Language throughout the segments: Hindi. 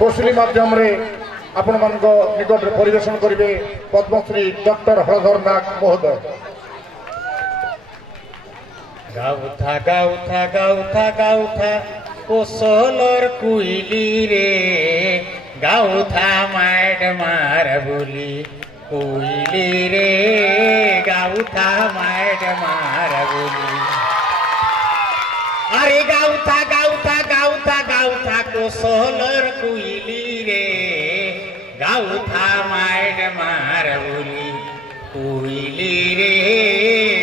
कोसली माध्यम रे आपण मानक निकट परिवेशन करिवे पद्मश्री डॉक्टर हरधर नाग महोदय। गाउथा गाउथा गाउथा गाउथा कोसलर कुइली रे गाउथा माड मार बोली कुइली रे गाउथा माड मार बोली। अरे गाउथा गाउथा गाउथा गाउथा कोसलर कुइली रे गाउथा माड मार बोली कुइली रे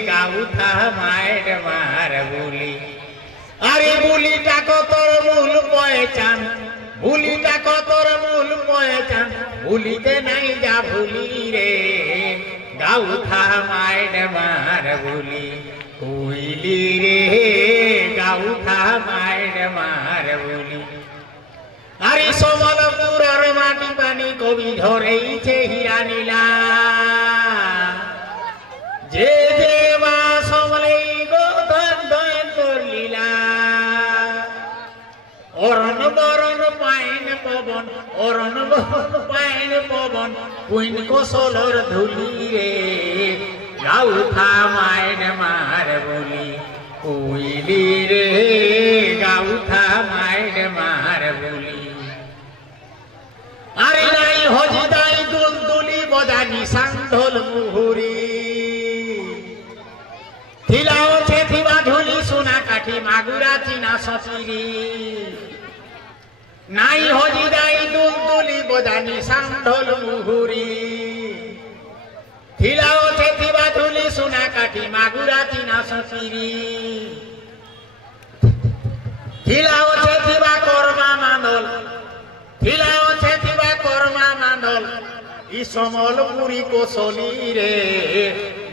गाउथा माड मार बोली। अरे बुलीटा कतर मूल पहचान बुलीटा कतर मूल पहचान भूलिते नहीं जा भूली रे गाउथा माड मार बोली कुइली रे गाउथा माड मार बोली। अरे समलपुर माटी पानी कवि धरेइछे हीरा नीला जे देवा समले गोधन धन तोर लीला। अरन बरन पाइन पवन अरन बरन पाइन पवन पुइन कोसलर धुली रे गाउथा माड मार बोली कुइली रे गाउथा माड मार बोली। अरे नाई हजिदाई दुलदुली बजानी सांढोल मुहुरी थिलाओ छेथिबा धुली सुना काठी मागुरा चिना सचिरी। नाई हजिदाई दुलदुली बजानी सांढोल मुहुरी थिलाओ छेथिबा धुली सुना काठी मागुरा चिना सचिरी। थिलाओ छेथिबा कर्मा मांडल थिलाओ छेथिबा कर्मा मांडल ई समलपुरी कोसली रे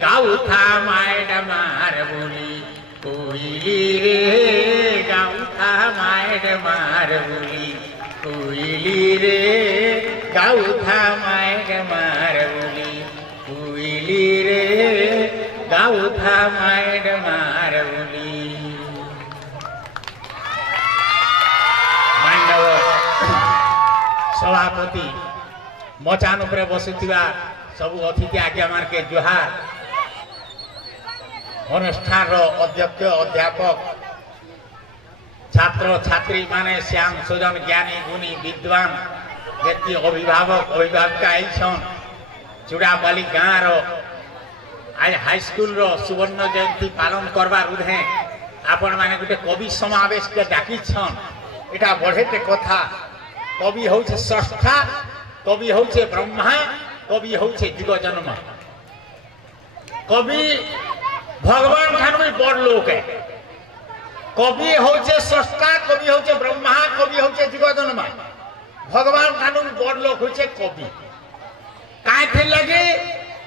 गाउथा माड मार बोली कुइली रे गाउथा माड मार बोली कुइली रे गाउथा माड मार बोली कुइली रे गाउथा माड मार बोली। मांडव सभापति मचान उपरे बसुथिबा सबु अतिथि आज्ञा मार के जोहार। अनुष्ठान अध्यक्ष अध्यापक छात्र छात्री माने श्याम सुजन ज्ञानी गुणी विद्वान व्यक्ति अभिभावक अभिभाविका आईछन चुड़ाबाली गाँव आज हाईस्कूल सुवर्ण जयंती पालन करवार उधे आपण माने गोटे कवि समावेश के डाकी छन। एटा बढ़ेटे कथा कवि होउछे स्रष्टा कवि होउछे ब्रह्मा कवि होउछे जुग जन्म। कवि भगवान ठान भी बड़ लोक है। कवि होउछे स्रष्टा कवि होउछे ब्रह्मा कवि होउछे जुग जन्म। भगवान ठान भी बड़ लोक होउछे कवि काहे लगे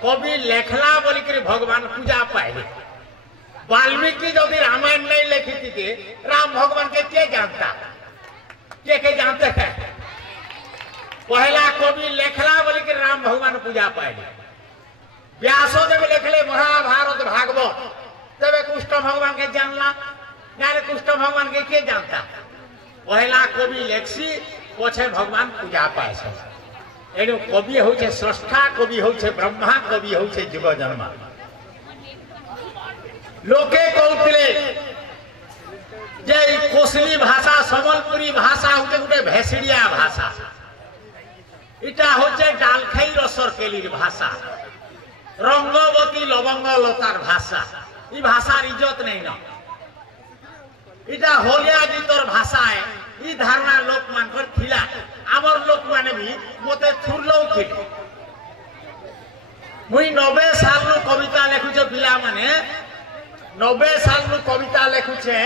कवि लेखला बोली कर भगवान पूजा पाए। वाल्मीकि यदि रामायण नहीं लिखी थी राम भगवान के जानता के जानते हैं। पहला कवि लेखला बोली कर राम भगवान पूजा पाए। व्यासदेव लिखले महाभारत भागवत तबे कृष्ण भगवान के जानला नारे कृष्ण भगवान के जानता। पहला कवि लेखसी पछे भगवान पूजा पाए। एणु कवि होउछे स्रष्टा कवि होउछे ब्रह्मा कवि होउछे जुग जन्म। लोके कहउथिले जे कोसली भाषा समलपुरी भाषा होते गोटे भेसिड़िया भाषा। इटा होचे डालखाई रसर केलीर भाषा रंगवती लवंग लतार भाषा। ई भाषार इज्जत नहीं न। इटा होलिया गीतर भाषा है। ई धारणा लोक मानकर थिला आमर लोक माने भी मते थुरलो थिले। मुई 90 साल नु कविता लेखुचे पिला माने 90 साल नु कविता लेखुचे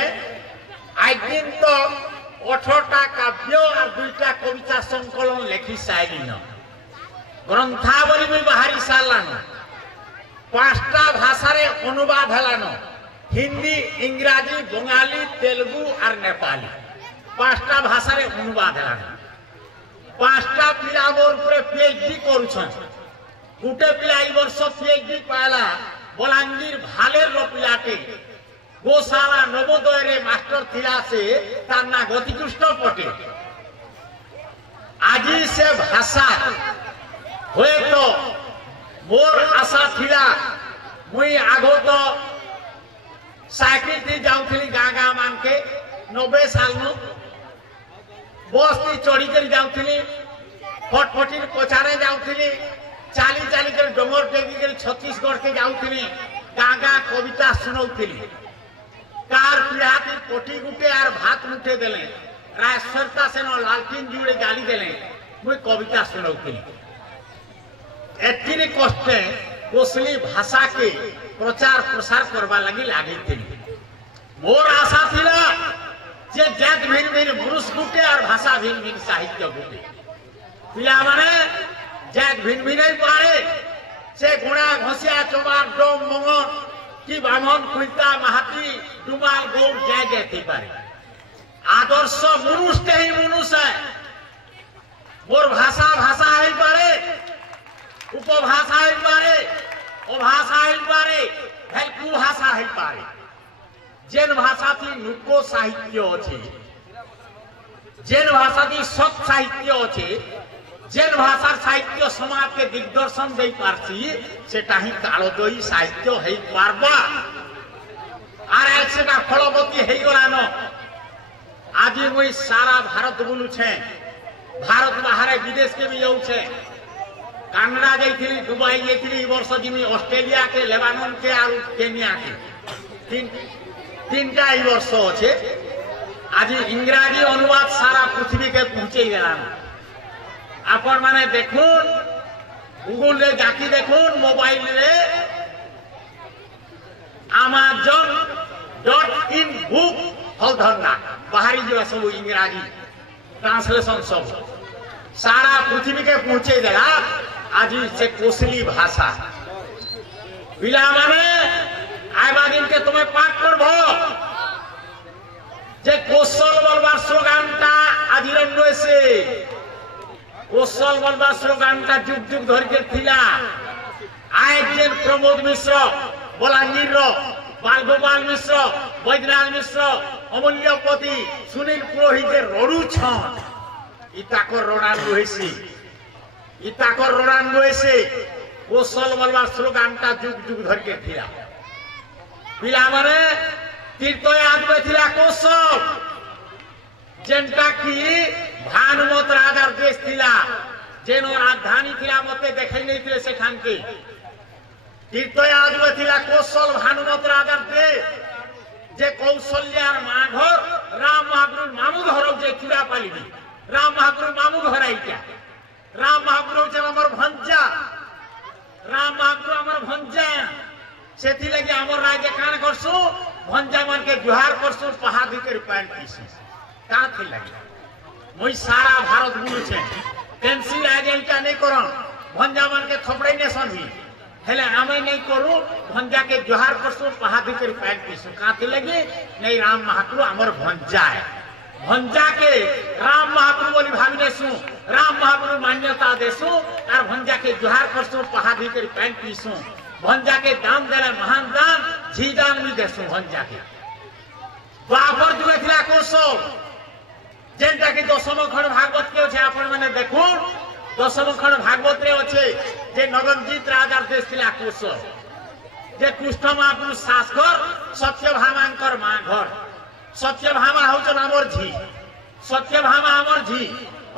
आज दिन तो 18टा काव्य और 2टा कविता संकलन लेखि साइलिन। ग्रंथावली भी बाहरी सालान 5टा भाषा रे अनुवाद हलान हिंदी इंग्राजी बंगाली तेलुगु और नेपाली 5टा भाषा रे अनुवाद हलान। 5टा पिला मोर पूरे पीएचडी करूछन। गुटे पिला ई वर्ष पीएचडी पाला बलांगीर भालेर रो पिलाटे गोशाला नवोदय रे मास्टर थिला से तार ना गतिकृष्ण पटेल। आज से भाषा हुए तो मोर आशा थिला मुई आगो तो साइकिल थी जाऊली गाँ गाँ मान के 90 साल नु बस थी चढ़ी कर जाऊली फटफटी पचारे जाऊली चाली चाली कर डोंगर टेकी कर छत्तीसगढ़ के जाऊली गाँ गाँ कविता सुनाऊली कार पीढ़ा थी पटी गुटे आर भात मुठे देले राजसरता से लालटीन जुड़े गाली देले मुई कविता सुनाऊली एतनी कष्टे कोसली भाषा के प्रचार प्रसार करवा लगी लागी थी मोर आशा थिला जे जात भिन्न भिन्न पुरुष गुटे और भाषा भिन्न भिन्न साहित्य गुटे पिला माने जात भिन्न भिन्न पारे से गुणा घसिया चोबार डोम मंगन कि बामन कुलता महाती डुमाल गौर जय जय थी पारे आदर्श मनुष्य ही मनुष्य है मोर भाषा भाषा है पारे उपभाषा है पारे अभाषा है पारे हेल्पू भाषा है पारे जेन भाषा थी नुको साहित्य अच्छे जेन भाषा थी सब साहित्य अच्छे जेन भाषा साहित्य समाज के दिग्दर्शन दे पारसी सेटा ही कालदयी साहित्य है पारबा आर सेटा फलवती है गलानो आज मुई सारा भारत बुलू छे भारत बाहर विदेश के भी जाऊ छे कानाडा जाइथिली दुबई जाइथिली वर्ष जिमी ऑस्ट्रेलिया के लेबानन के और केनिया के तीनटा ई वर्ष अच्छे आज इंग्राजी अनुवाद सारा पृथ्वी के पहुंचे गला आपण माने देखुन गूगल रे जाकी देखुन मोबाइल रे amazon.in बुक हलधरना बाहरी जो सब इंग्राजी ट्रांसलेशन सब सारा पृथ्वी के पहुंचे गला आज से कोसली भाषा पिला माने आइबा दिन के तुम्हें पाठ पढ़ो जे कौशल बलबार स्लोगानटा आजिरन्नो से कौशल बलबार स्लोगानटा जुग जुग धर के थिला आय जेन प्रमोद मिश्र बलांगीर बालगोपाल मिश्र बैद्यनाथ मिश्र अमूल्यपति सुनील पुरोहित रड़ू छन इताकर रोडान होइसी इताकर रोडान होइसे कौशल बलबार स्लोगानटा जुग जुग धर के थिला पिला माने तीर्थयाद में थिला कौशल जेनटा की भानुमत राजार देश थिला जेनो राजधानी थिला मते देखै नै थिले से खान के तीर्थयाद में थिला कौशल भानुमत राजार देश जे कौशल्यार माघर राम महापुर मामू घर जे चूड़ा पालिबी राम महापुर मामू घर आइटा राम महापुर जे हमर भंजा राम महापुर हमर भंजा सेथि लगे हमर राज्य कान करसु भंजा मन के जुहार करसु पहाड़ी के पैन पीसु का थी लगे मोई सारा भारत बुलू छे पेंसिल आ जाइटा नहीं करन भंजा मन के थपड़े ने संधी हेले आमे नहीं करू भंजा के जुहार करसु पहाड़ी के पैन पीसु का थी लगे नहीं राम महापुर हमर भंजा है भंजा के राम महापुर बोली भावी देसु राम महापुर मान्यता देसु और भंजा के जुहार करसु पहाड़ी के पैन पीसु भंजा के दाम देला महान दाम झी दाम भी देसु भंजा के बाबर जुगे थिला कौशल जेनटा के दशम खंड भागवत के छे आपण माने देखो दशम खंड भागवत रे अछि जे नगरजीत राजार देश थिला कौशल जे कृष्ण महापुर शासकर सत्यभामांकर मां घर सत्यभामा होचन हमर झी सत्यभामा हमर झी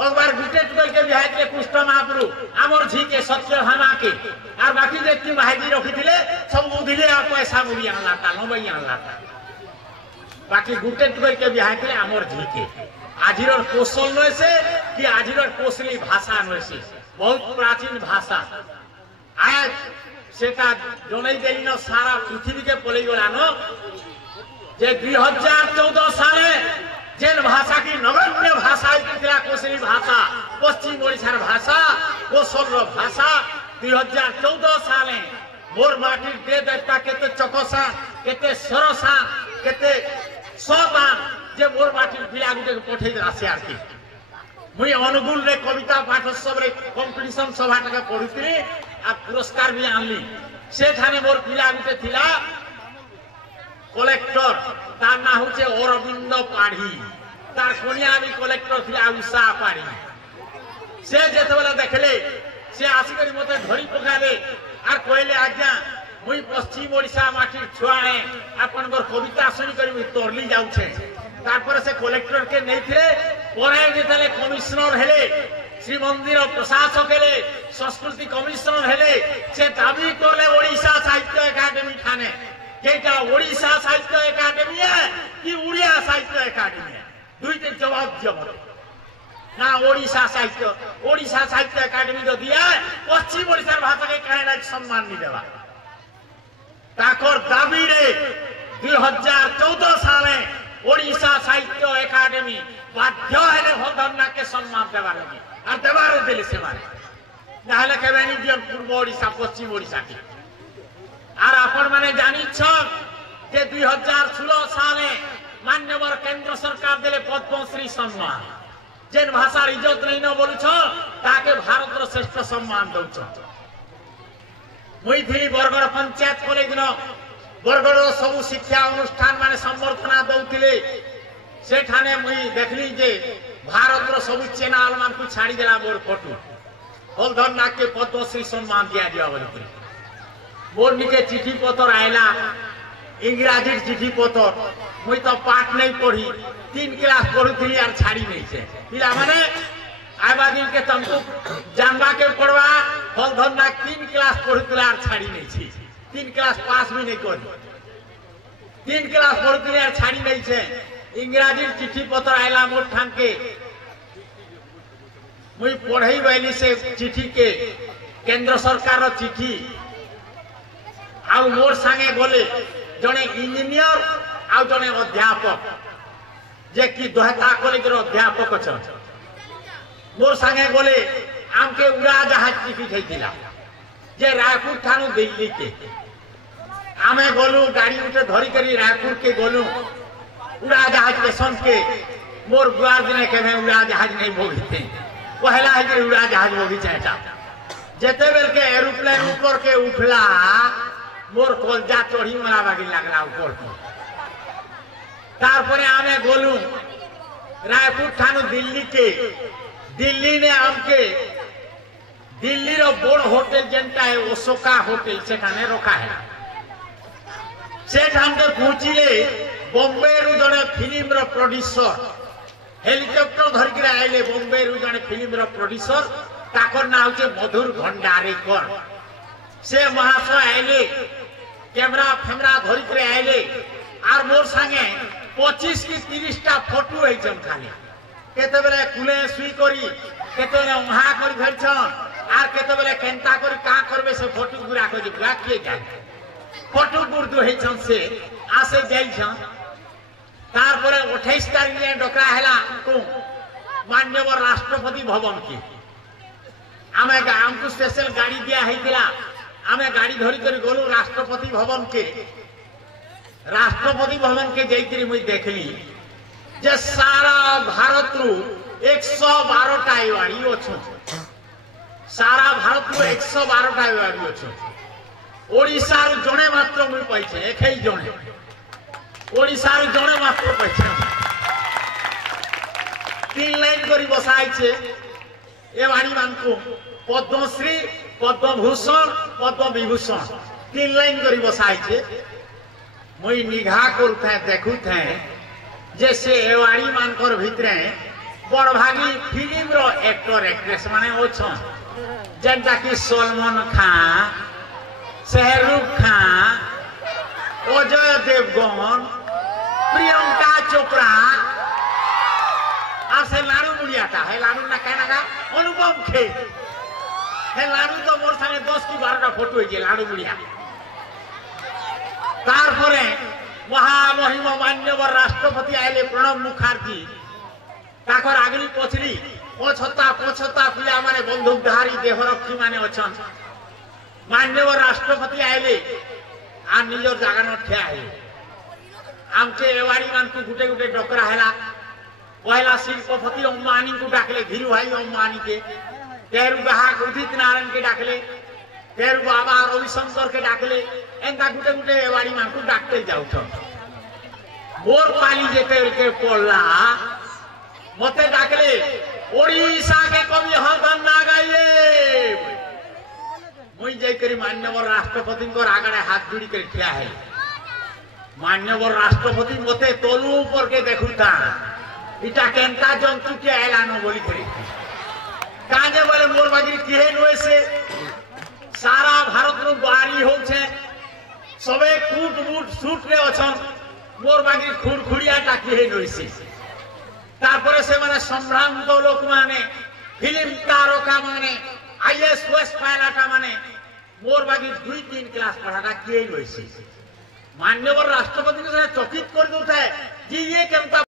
एक बार गुटे टुकल के बिहाय के कृष्ण महाप्रभु हमर झी के सत्यभामा के और बाकी जेती भाईजी रखी थिले सब बुधिले आ पैसा मुड़ी आनला ता नबई आनला ता बाकी गुटे टुकल के बिहाय के हमर झी के आजिर कौशल नय से कि आजिर कोसली भाषा नय से बहुत प्राचीन भाषा आज सेटा जनै देली न सारा पृथ्वी के पलई गला न जे 2014 साले जेन भाषा की नगण्य भाषा थिला कोसली भाषा पश्चिम ओडिशार भाषा कौशल भाषा 2014 साले मोर माटी दे देता केते चकसा केते सरसा केते सता जे मोर माटी पिला गुटे पठै राशि आरती मुई अनुगुल रे कविता पाठोत्सव रे कंपटीशन सभा टका पढुथि आ पुरस्कार भी आनली से थाने मोर पिला गुटे थिला कलेक्टर तार ना होचे अरविंद पाढ़ी तार कोनिया भी कलेक्टर थिला उषा पाढ़ी से जेतेबेले देखले से आसिक मते धरी पकाले आर कहले आज्ञा मुई पश्चिम ओडिशा माटिर छुआ है अपन कविता सुनी कर तोरली जाऊे तारपर से कलेक्टर के नहीं थे परे जेतेले कमिश्नर हेले श्री मंदिर प्रशासक हेले संस्कृति कमिश्नर हेले से दाबी कले ओडिशा साहित्य एकाडेमी ठाने केटा ओडिशा साहित्य एकाडेमी है कि उड़िया साहित्य एकाडेमी है दुईटे जवाब दियो ना ओडिशा साहित्य एकाडेमी जो दिया पश्चिम ओडिशा भाषा के कहना सम्मान नहीं देवा ताकर दाबी रे 2014 साले ओडिशा साहित्य एकाडेमी बाध्य है हलधरना के सम्मान देवार लगी और देवार दिले से मारे नाहले केबेनी दियन पूर्व ओडिशा पश्चिम ओडिशा की और आपण माने जानि छ जे 2016 साले मान्यवर केंद्र सरकार देले पद्मश्री सम्मान जेन भाषा इज्जत नहीं न बोलु छ ताके भारत रो श्रेष्ठ सम्मान दउ छ मुई थी बरगड़ पंचायत कॉलेज न बरगड़ सब शिक्षा अनुष्ठान माने संबर्धना दउतिले सेठाने मुई देखली जे भारत रो सब चैनल मान को छाड़ी देला मोर फोटो हलधर नाग के पद्मश्री सम्मान दिया बोली मोर निके चिट्ठी पत्र आयला इंग्राजी चिट्ठी पत्र मुई तो पाठ नहीं पढ़ी 3 क्लास पढ़ुथली यार छाड़ी नहीं छे पिला माने आबा दिन के तुमको जानबा के पढ़वा हलधर नाग 3 क्लास पढ़ुथला यार छाड़ी नहीं छे 3 क्लास पास भी नहीं करी 3 क्लास पढ़ुथली यार छाड़ी नहीं छे इंग्राजी चिट्ठी पत्र आयला मोर ठान के मुई पढ़ई बैली से चिट्ठी के केंद्र सरकार रो चिट्ठी आ मोर संगे गले जने इंजीनियर आ जने अध्यापक जे कि दोहता कॉलेज रो अध्यापक छ मोर संगे गले आमके उड़ा जहाज टिकट हेतिला जे रायपुर थानु दिल्ली के आमे गलु गाड़ी उठे धरी करी रायपुर के गलु उड़ा जहाज स्टेशन के मोर बुआर दिने के में उड़ा जहाज नहीं भोगते पहला है कि उड़ा जहाज भोगी चाहता जेते बेल के एरोप्लेन ऊपर के उठला मोर कलजा चढ़ी मरा बागी लगला ऊपर तारपरे आमे गलु रायपुर थानु दिल्ली के दिल्ली ने आमके दिल्ली रो बड़ होटल जेनटा है अशोका होटल सेखाने रखा है सेठ हमके पहुंचीले बॉम्बे रु जने फिल्म रो प्रोड्यूसर हेलीकॉप्टर धर के आइले बॉम्बे रु जने फिल्म रो प्रोड्यूसर ताकर ना होचे मधुर भंडारीकर से महाशय आइले कैमरा फेमरा धर के आइले आर मोर संगे 25 की 30 टा फोटो है जम खाली केते बेले कुले सुई करी केते बेले उहा करी भेलछन आर केते बेले केंता करी का करबे से फोटो गुरा करी गुरा के जाय फोटो गुरदु हेछन से आसे जाइछन तार परे 28 तारिख में डकरा हैला को माननीय राष्ट्रपति भवन की आमे हमको स्पेशल गाड़ी दिया हेतिला आमे गाड़ी धरी करी गलु राष्ट्रपति भवन के जैकरी मुई देखली जे सारा भारत रु 112 टा एवाड़ी अछि सारा भारत रु 112 टा एवाड़ी अछि ओडिसा रु जणे मात्र मुई पाइछे एकई जणे ओडिसा रु जणे मात्र पाइछे 3 लाइन करी बसाइछे एवाड़ी मानको पद्मश्री पद्मभूषण पद्म विभूषण 3 लाइन करी बसाइछे मुई निघा करूथे देखुथे जैसे एवाड़ी मानकर भितरे बड़भागी फिल्म रो एक्टर एक्ट्रेस माने ओछन जेंटा कि सलमान खान शाहरुख खान अजय देवगन प्रियंका चोपड़ा और से लाडू बुढ़िया था है लाडू ना कहना का अनुपम खेर है लाडू तो मोर संगे 10 की 12 टा फोटो है लाडू बुढ़िया तारपरे महामहिम मान्यवर राष्ट्रपति आइले प्रणब मुखर्जी ताकर आगली पछरी पछता पिला माने बंदूकधारी देहरक्षी माने अछन मान्यवर राष्ट्रपति आइले आ निजर जागा न ठिया है आमचे एवाड़ी मान को गुटे गुटे डकरा हैला पहला शिल्पपति अम्बानी को डाकले धीरू भाई अम्बानी के तेरू बहा उदित नारायण के डाकले तेरू बाबा रविशंकर के डाकले एंता गुटे गुटे एवाड़ी मान को डाकते जाऊ छ मोर पाली जेते के पड़ला मते डाकले ओडिशा के कवि हरधर नाग आइए मुई जाकर मान्यवर राष्ट्रपति आगे हाथ जोड़ी कर ठिया है मान्यवर राष्ट्रपति मते तलू ऊपर के देखुता इटा केनता जंतु के ऐलान बोली करी काजे बोले मोर बाजी किहे नोए से सारा भारत रो बारी हो छे सबे कूट बूट सूट रे अछन मोर बागी खुड़खुड़िया टा किहे नोए से तारपरे से माने संभ्रांत लोक माने फिल्म तारका माने आईएएस वेस्ट पायलट माने मोर बागी 2-3 क्लास पढ़ाना किहे नोए से मान्यवर राष्ट्रपति के साथ चकित कर देता है कि ये केमता